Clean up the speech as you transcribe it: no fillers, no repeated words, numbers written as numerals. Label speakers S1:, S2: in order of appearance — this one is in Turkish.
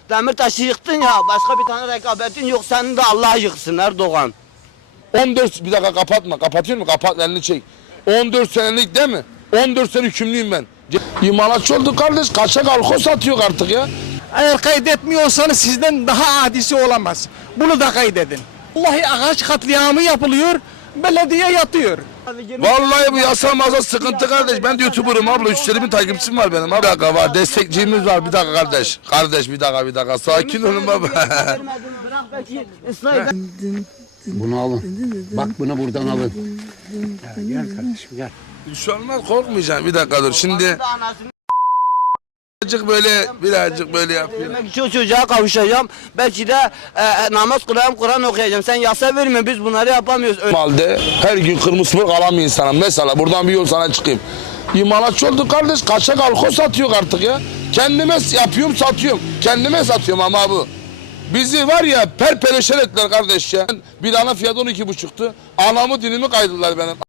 S1: Demirtaş'ı yıktın ya, başka bir tane rekabetin yok, senin de Allah yıksın Erdoğan.
S2: 14 bir dakika kapatma. Kapatıyor mu? Kapat, elini çek. 14 senelik değil mi? 14 sene hükümlüyüm ben. İmalatçı olduk kardeş. Kaçak alkol satıyor artık ya.
S3: Eğer kaydetmiyorsanız sizden daha adisi olamaz. Bunu da kaydedin. Vallahi ağaç katliamı yapılıyor, belediye yatıyor.
S2: Vallahi bu yasa masa sıkıntı kardeş. Ben de YouTuber'ım abla. 350 bin takipçim var benim. Bir dakika var. Destekçimiz var. Bir dakika kardeş. Kardeş bir dakika. Sakin olun baba.
S4: Bunu alın. Bak bunu buradan alın.
S3: Gel kardeşim gel.
S2: Şu an korkmayacağım. Bir dakika dur. Şimdi birazcık böyle yapıyor.
S1: Şu çocuğa kavuşacağım. Belki de namaz kılayım, Kur'an okuyacağım. Sen yasa verme, biz bunları yapamıyoruz.
S2: Normalde her gün kırmızı sıfır alan bir insanım. Mesela buradan bir yol sana çıkayım. İmalatçı olduk kardeş. Kaçak alkol satıyor artık ya. Kendime yapıyorum, satıyorum. Kendime satıyorum ama bu. Bizi var ya perpereşer ettiler kardeş ya. Bir ana fiyatı 12,5'tu. Anamı dinimi kaydılar benim.